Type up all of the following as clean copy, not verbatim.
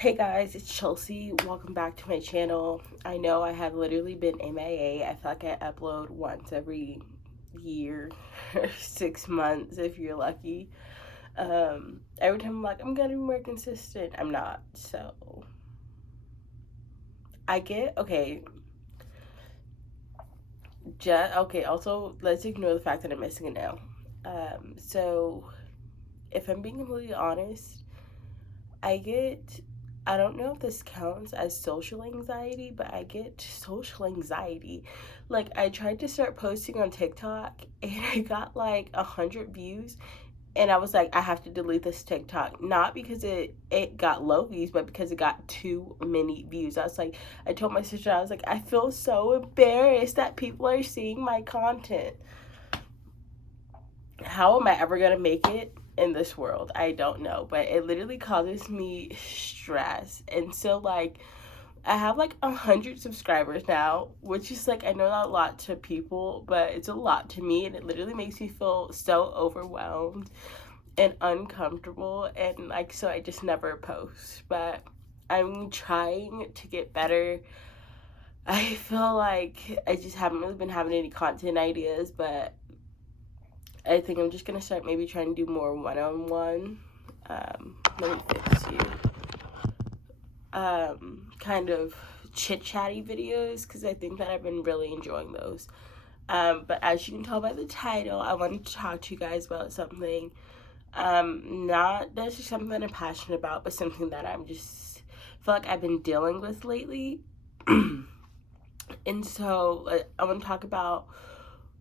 Hey guys, it's Chelsea. Welcome back to my channel. I know I have literally been MIA. I feel like I upload once every year or 6 months if you're lucky. Every time I'm like, I'm gonna be more consistent, I'm not. So also let's ignore the fact that I'm missing a nail. So if I'm being completely honest, I get, I don't know if this counts as social anxiety, but I get social anxiety. Like, I tried to start posting on TikTok and I got like 100 views. And I was like, I have to delete this TikTok. Not because it got low views, but because it got too many views. I was like, I told my sister, I was like, I feel so embarrassed that people are seeing my content. How am I ever going to make it in this world? I don't know, but it literally causes me stress. And so, like, I have like 100 subscribers now, which is like, I know not a lot to people, but it's a lot to me, and it literally makes me feel so overwhelmed and uncomfortable. And like, so I just never post, but I'm trying to get better. I feel like I just haven't really been having any content ideas, but I think I'm just gonna start maybe trying to do more one-on-one. Let me fix you. Kind of chit-chatty videos, because I think that I've been really enjoying those. But as you can tell by the title, I wanted to talk to you guys about something. Not necessarily something that I'm passionate about, but something that I'm just feel like I've been dealing with lately. And so I want to talk about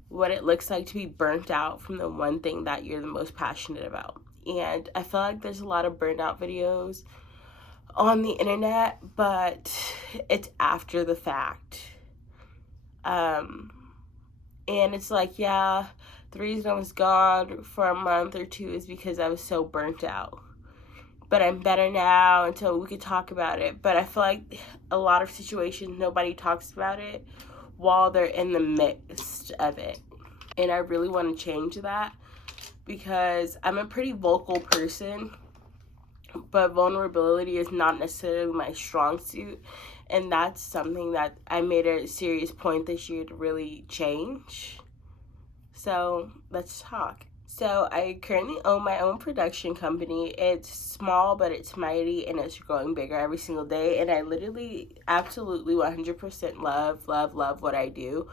what it looks like to be burnt out from the one thing that you're the most passionate about. And I feel like there's a lot of burnout videos on the internet, but it's after the fact. Um, and it's like, yeah, the reason I was gone for a month or two is because I was so burnt out. But I'm better now, and so we could talk about it. But I feel like a lot of situations, nobody talks about it while they're in the midst of it. And I really want to change that because I'm a pretty vocal person, but vulnerability is not necessarily my strong suit. And that's something that I made a serious point this year to really change. So let's talk. So I currently own my own production company. It's small, but it's mighty, and it's growing bigger every single day. And I literally absolutely 100% love what I do.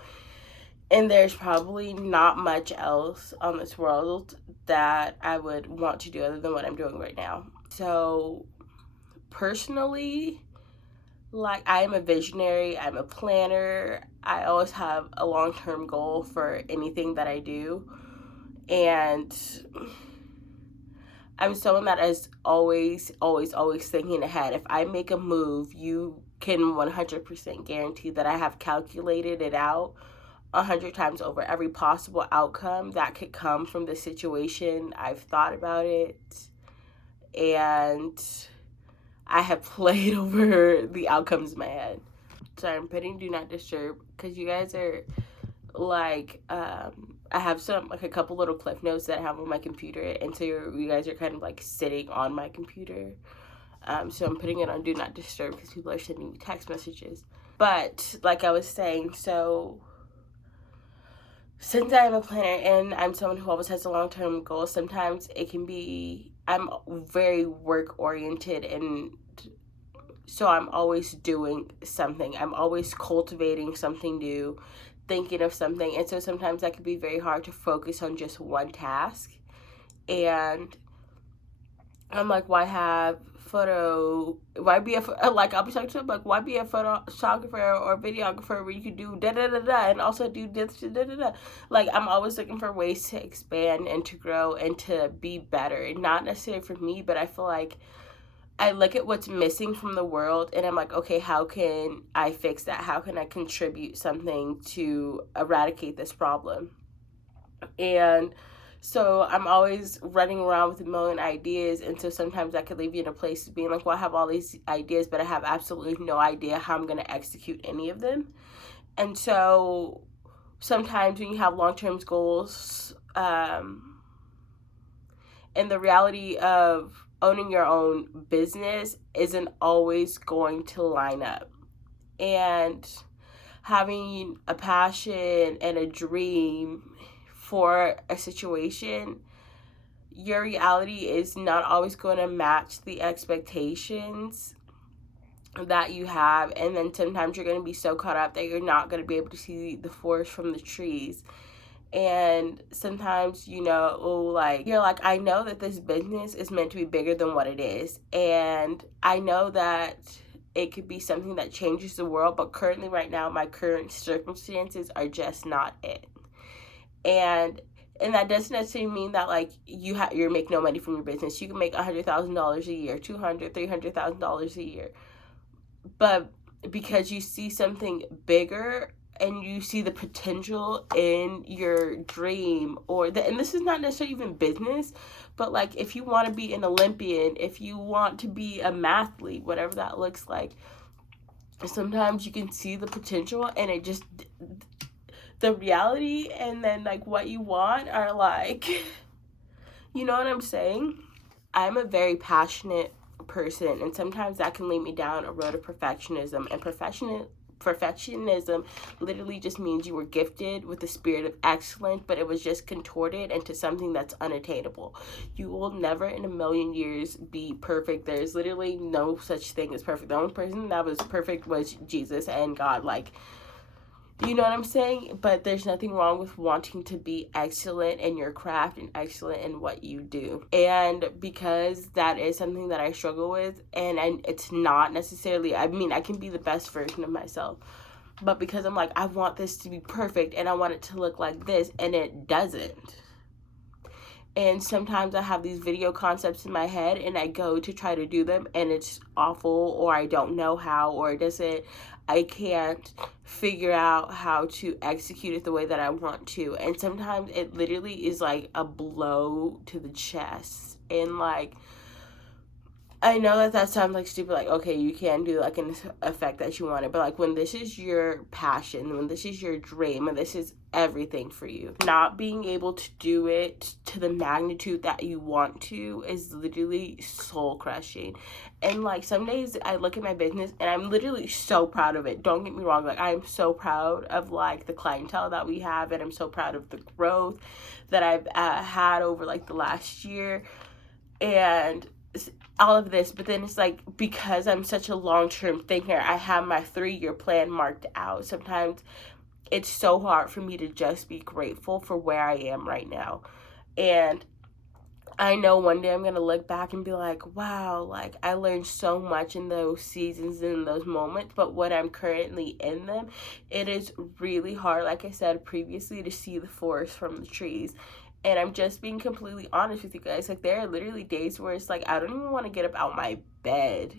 And there's probably not much else on this world that I would want to do other than what I'm doing right now. So personally, like, I am a visionary, I'm a planner. I always have a long-term goal for anything that I do. And I'm someone that is always thinking ahead. If I make a move, you can 100% guarantee that I have calculated it out 100 times over, every possible outcome that could come from the situation. I've thought about it, and I have played over the outcomes in my head. Sorry, I'm putting do not disturb because you guys are like, I have a couple little cliff notes that I have on my computer, and so you guys are kind of like sitting on my computer. So I'm putting it on do not disturb because people are sending me text messages. But like I was saying, so since I'm a planner and I'm someone who always has a long-term goal, sometimes it can be, I'm very work oriented, and so I'm always doing something. I'm always cultivating something new, thinking of something. And so sometimes that can be very hard to focus on just one task. And I'm like, why be like, I'll be talking to them, like, why be a photographer or videographer where you could do da da da da and also do this da da da. Like, I'm always looking for ways to expand and to grow and to be better. Not necessarily for me, but I feel like I look at what's missing from the world and I'm like, okay, how can I fix that? How can I contribute something to eradicate this problem? And so I'm always running around with a million ideas, and so sometimes that could leave you in a place of being like, well, I have all these ideas, but I have absolutely no idea how I'm going to execute any of them. And so sometimes when you have long-term goals, and the reality of owning your own business isn't always going to line up. And having a passion and a dream for a situation, your reality is not always going to match the expectations that you have. And then sometimes you're going to be so caught up that you're not going to be able to see the forest from the trees. And sometimes, you know, like, you're like, I know that this business is meant to be bigger than what it is. And I know that it could be something that changes the world, but currently right now, my current circumstances are just not it. And that doesn't necessarily mean that, like, you make no money from your business. You can make $100,000 a year, $200,000, $300,000 a year. But because you see something bigger and you see the potential in your dream, and this is not necessarily even business, but like, if you want to be an Olympian, if you want to be a mathlete, whatever that looks like, sometimes you can see the potential and it just, the reality and then like what you want are like, you know what I'm saying? I'm a very passionate person, and sometimes that can lead me down a road of perfectionism. And perfectionism literally just means you were gifted with the spirit of excellence, but it was just contorted into something that's unattainable. You will never in a million years be perfect. There's literally no such thing as perfect. The only person that was perfect was Jesus and God. Like, you know what I'm saying? But there's nothing wrong with wanting to be excellent in your craft and excellent in what you do. And because that is something that I struggle with, and it's not necessarily, I mean, I can be the best version of myself, but because I'm like, I want this to be perfect and I want it to look like this, and it doesn't. And sometimes I have these video concepts in my head and I go to try to do them and it's awful, or I don't know how, or I can't figure out how to execute it the way that I want to. And sometimes it literally is like a blow to the chest. And like, I know that sounds like stupid, like, okay, you can do like an effect that you wanted, but like, when this is your passion, when this is your dream, and this is everything for you, not being able to do it to the magnitude that you want to is literally soul crushing. And like, some days I look at my business and I'm literally so proud of it. Don't get me wrong, like, I'm so proud of like the clientele that we have, and I'm so proud of the growth that I've had over like the last year and all of this. But then it's like, because I'm such a long-term thinker, I have my 3-year plan marked out. Sometimes it's so hard for me to just be grateful for where I am right now. And I know one day I'm going to look back and be like, wow, like, I learned so much in those seasons and in those moments, but when I'm currently in them, it is really hard, like I said previously, to see the forest from the trees. And I'm just being completely honest with you guys. Like, there are literally days where it's like, I don't even want to get up out my bed.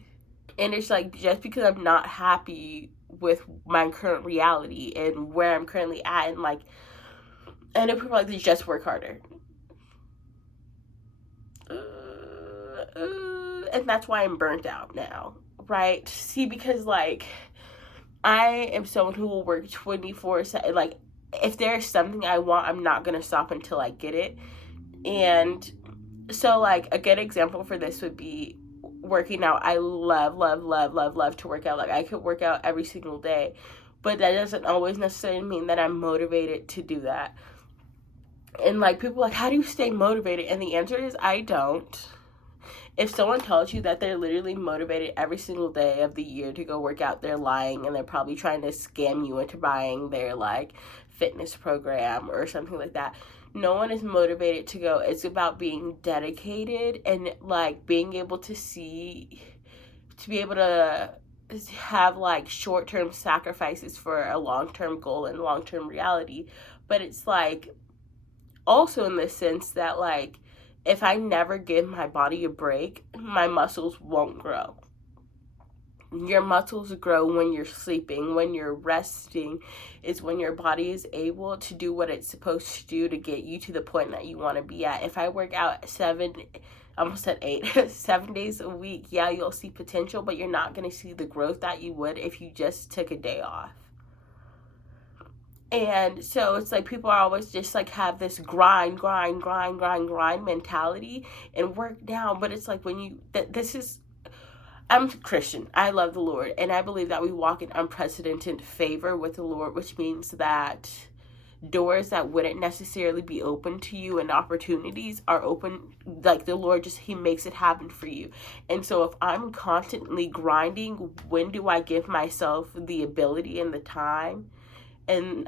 And it's like, just because I'm not happy with my current reality and where I'm currently at. And like, I know people are like, just work harder. And that's why I'm burnt out now, right? See, because like, I am someone who will work 24/7. Like, if there's something I want, I'm not gonna stop until I get it. And so like, a good example for this would be working out. I love to work out. Like, I could work out every single day, but that doesn't always necessarily mean that I'm motivated to do that. And like, people are like, how do you stay motivated? And the answer is, I don't. If someone tells you that they're literally motivated every single day of the year to go work out, they're lying, and they're probably trying to scam you into buying their like fitness program or something like that. No one is motivated to go. It's about being dedicated and like being able to be able to have like short-term sacrifices for a long-term goal and long-term reality. But it's like, also in the sense that like, if I never give my body a break, my muscles won't grow. Your muscles grow when you're sleeping. When you're resting is when your body is able to do what it's supposed to do to get you to the point that you want to be at. If I work out 7 days a week, yeah, you'll see potential, but you're not going to see the growth that you would if you just took a day off. And so it's like people are always just like have this grind mentality and work down. But it's like when you this is, I'm Christian, I love the Lord, and I believe that we walk in unprecedented favor with the Lord, which means that doors that wouldn't necessarily be open to you and opportunities are open. Like the Lord just, he makes it happen for you. And so if I'm constantly grinding, when do I give myself the ability and the time and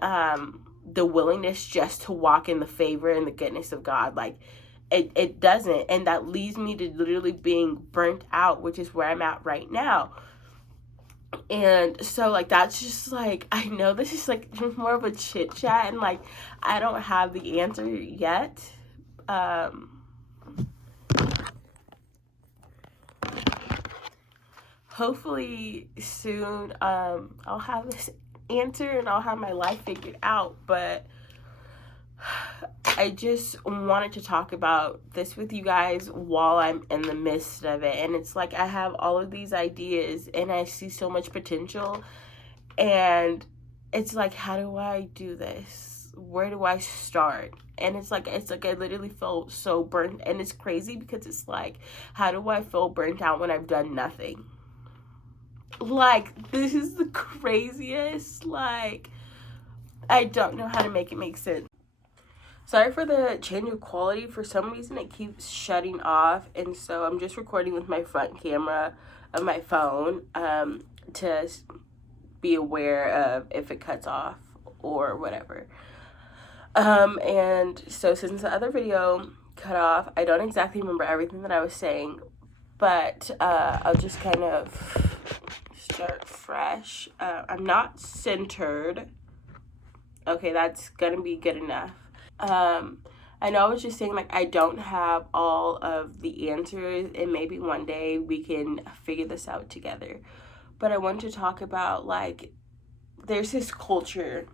the willingness just to walk in the favor and the goodness of God? Like it doesn't. And that leads me to literally being burnt out, which is where I'm at right now. And so like that's just like, I know this is like more of a chit chat, and like I don't have the answer yet. Hopefully soon I'll have this answer and I'll have my life figured out. But I just wanted to talk about this with you guys while I'm in the midst of it. And it's like I have all of these ideas and I see so much potential, and it's like, how do I do this? Where do I start? And it's like I literally feel so burnt. And it's crazy because it's like, how do I feel burnt out when I've done nothing? Like, this is the craziest. Like, I don't know how to make it make sense. Sorry for the change of quality. For some reason, it keeps shutting off. And so I'm just recording with my front camera of my phone to be aware of if it cuts off or whatever. And so since the other video cut off, I don't exactly remember everything that I was saying, but I'll just kind of start fresh. I'm not centered. Okay, that's gonna be good enough. I know I was just saying, like, I don't have all of the answers, and maybe one day we can figure this out together. But I want to talk about, like, there's this culture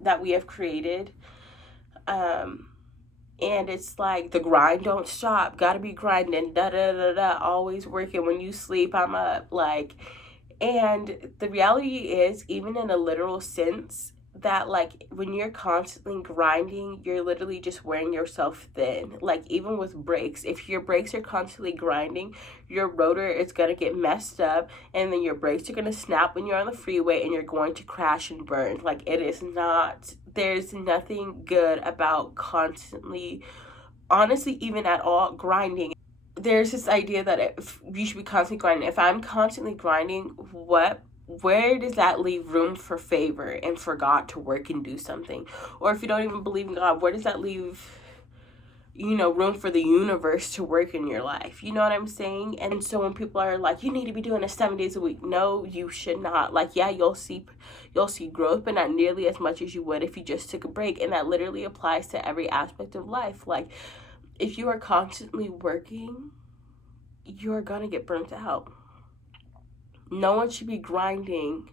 that we have created, and it's like the grind don't stop, gotta be grinding, da da da da, always working. When you sleep, I'm up. Like, and the reality is, even in a literal sense, that like when you're constantly grinding, you're literally just wearing yourself thin. Like, even with brakes, if your brakes are constantly grinding, your rotor is gonna get messed up, and then your brakes are gonna snap when you're on the freeway, and you're going to crash and burn. Like, it is not, there's nothing good about constantly, honestly, even at all, grinding. There's this idea that if you should be constantly grinding. If I'm constantly grinding, where does that leave room for favor and for God to work and do something? Or if you don't even believe in God, where does that leave, room for the universe to work in your life? You know what I'm saying? And so when people are like, you need to be doing this 7 days a week, no, you should not. Like, yeah, you'll see growth, but not nearly as much as you would if you just took a break. And that literally applies to every aspect of life. Like, if you are constantly working, you're gonna get burnt out. No one should be grinding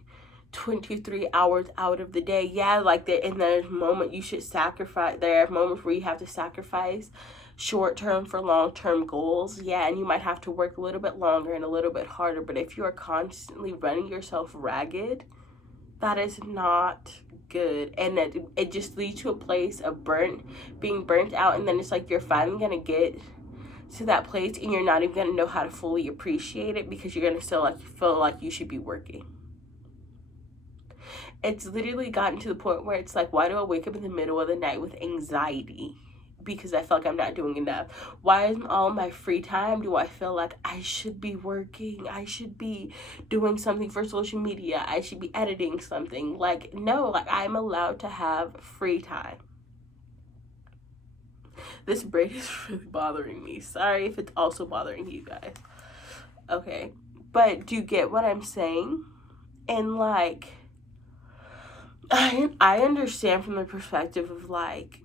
23 hours out of the day. Yeah, like there's a moment you should sacrifice. There are moments where you have to sacrifice short-term for long-term goals. Yeah, and you might have to work a little bit longer and a little bit harder. But if you are constantly running yourself ragged, that is not good. And it just leads to a place of being burnt out. And then it's like you're finally going to get to that place and you're not even going to know how to fully appreciate it, because you're going to still like feel like you should be working. It's literally gotten to the point where it's like, why do I wake up in the middle of the night with anxiety? Because I feel like I'm not doing enough. Why in all my free time do I feel like I should be working? I should be doing something for social media. I should be editing something. Like, no, like I'm allowed to have free time. This braid is really bothering me. Sorry if it's also bothering you guys. Okay. But do you get what I'm saying? And like, I understand from the perspective of like,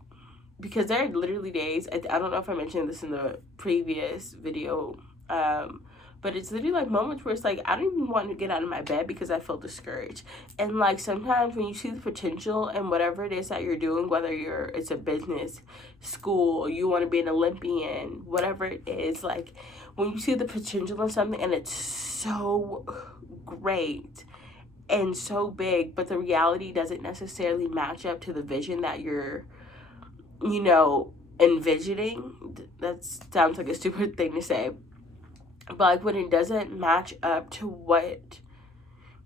because there are literally days, I don't know if I mentioned this in the previous video, but it's literally like moments where it's like, I don't even want to get out of my bed because I feel discouraged. And like sometimes when you see the potential in whatever it is that you're doing, whether it's a business, school, you want to be an Olympian, whatever it is, like when you see the potential in something and it's so great, and so big, but the reality doesn't necessarily match up to the vision that you're, you know, envisioning. That sounds like a stupid thing to say, but like when it doesn't match up to what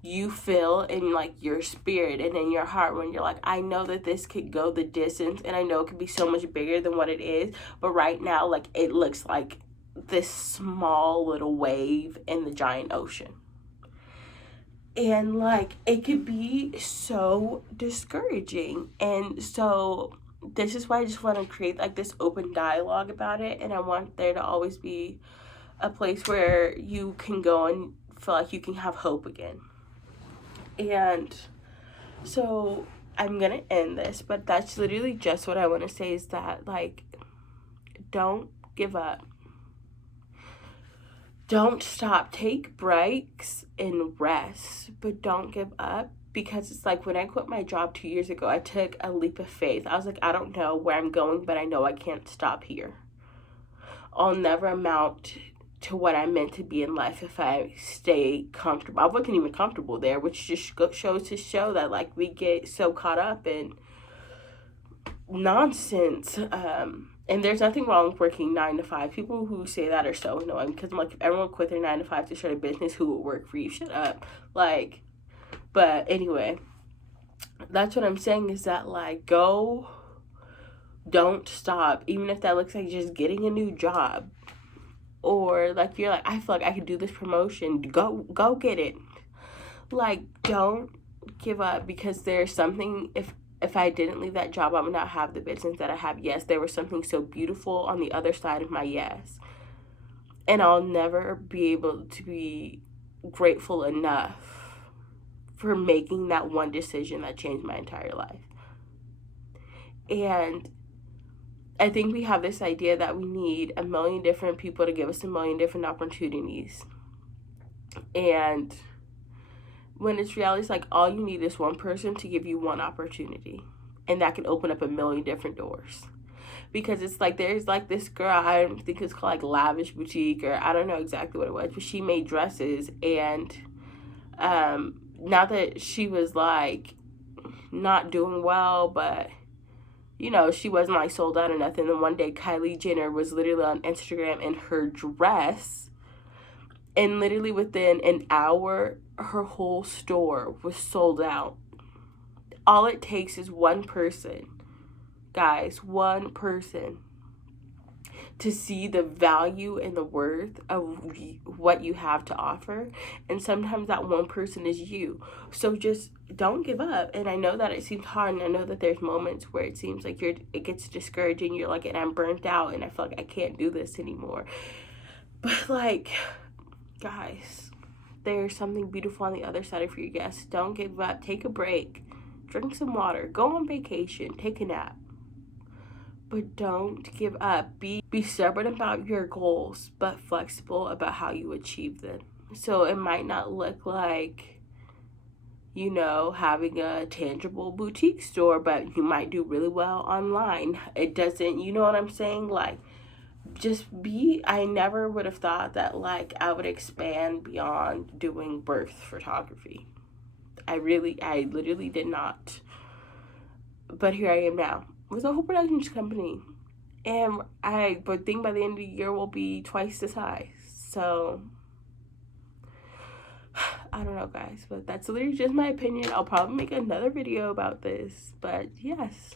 you feel in like your spirit and in your heart, when you're like, I know that this could go the distance and I know it could be so much bigger than what it is, but right now like it looks like this small little wave in the giant ocean. And like it could be so discouraging. And so this is why I just want to create like this open dialogue about it, and I want there to always be a place where you can go and feel like you can have hope again. And so I'm gonna end this, but that's literally just what I want to say, is that like, don't give up, don't stop, take breaks and rest, but don't give up. Because it's like when I quit my job 2 years ago, I took a leap of faith. I was like, I don't know where I'm going, but I know I can't stop here. I'll never amount to what I'm meant to be in life if I stay comfortable. I wasn't even comfortable there, which just shows to show that like we get so caught up in nonsense. And there's nothing wrong with working 9 to 5. People who say that are so annoying, because I'm like, if everyone quit their 9 to 5 to start a business, who would work for you? Shut up. Like, but anyway, that's what I'm saying, is that like, go, don't stop, even if that looks like just getting a new job. Or like you're like, I feel like I could do this promotion, go get it. Like, don't give up, because there's something, if I didn't leave that job, I would not have the business that I have. Yes, there was something so beautiful on the other side of my yes, and I'll never be able to be grateful enough for making that one decision that changed my entire life. And I think we have this idea that we need a million different people to give us a million different opportunities. And when it's reality, it's like all you need is one person to give you one opportunity. And that can open up a million different doors. Because it's like, there's like this girl, I think it's called like Lavish Boutique, or I don't know exactly what it was, but she made dresses. And not that she was like not doing well, but you know, she wasn't like sold out or nothing. And one day Kylie Jenner was literally on Instagram in her dress, and literally within an hour her whole store was sold out. All it takes is one person, guys, one person, to see the value and the worth of what you have to offer. And sometimes that one person is you. So just don't give up. And I know that it seems hard, and I know that there's moments where it seems like it gets discouraging. You're like, and I'm burnt out and I feel like I can't do this anymore. But like, guys, there's something beautiful on the other side of your yes. Don't give up. Take a break. Drink some water. Go on vacation. Take a nap. But don't give up. Be stubborn about your goals, but flexible about how you achieve them. So it might not look like, you know, having a tangible boutique store, but you might do really well online. It doesn't, you know what I'm saying? Like, just be, I never would have thought that like I would expand beyond doing birth photography. I literally did not. But here I am now with a whole productions company, and I would think by the end of the year we'll be twice the size. So I don't know, guys, but that's literally just my opinion. I'll probably make another video about this, but yes,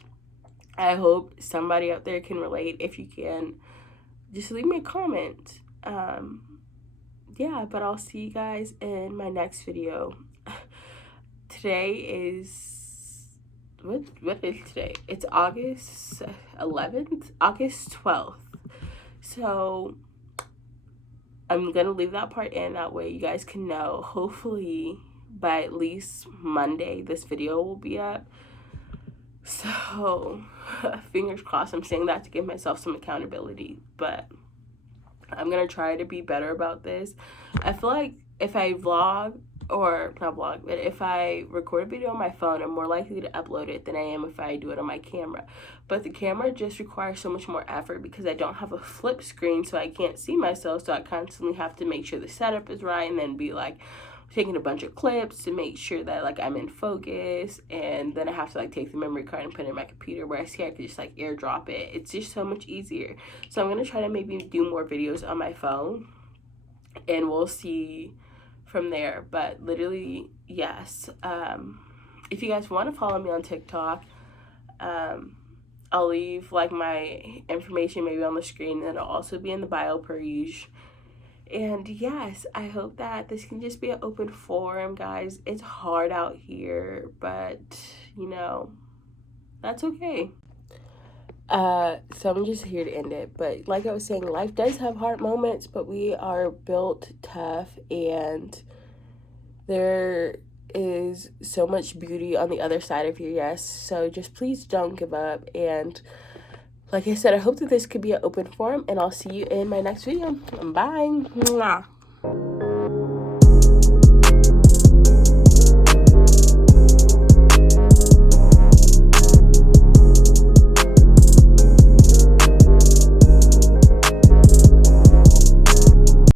I hope somebody out there can relate. If you can, just leave me a comment. Yeah, but I'll see you guys in my next video. Today is, what is today? It's August 11th, August 12th. So I'm gonna leave that part in, that way you guys can know. Hopefully by at least Monday this video will be up. So fingers crossed. I'm saying that to give myself some accountability, but I'm gonna try to be better about this. I feel like if I vlog, or not vlog, but if I record a video on my phone, I'm more likely to upload it than I am if I do it on my camera. But the camera just requires so much more effort because I don't have a flip screen, so I can't see myself, so I constantly have to make sure the setup is right and then be like taking a bunch of clips to make sure that like I'm in focus, and then I have to like take the memory card and put it in my computer, whereas here I could just like airdrop it. It's just so much easier. So I'm gonna try to maybe do more videos on my phone, and we'll see from there. But literally, yes, if you guys want to follow me on TikTok, I'll leave like my information maybe on the screen, and it'll also be in the bio per usual. And yes, I hope that this can just be an open forum, guys. It's hard out here, but you know, that's okay. So I'm just here to end it. But like I was saying, life does have hard moments, but we are built tough, and there is so much beauty on the other side of your yes. So just please don't give up. And like I said, I hope that this could be an open forum, and I'll see you in my next video. Bye. Mwah.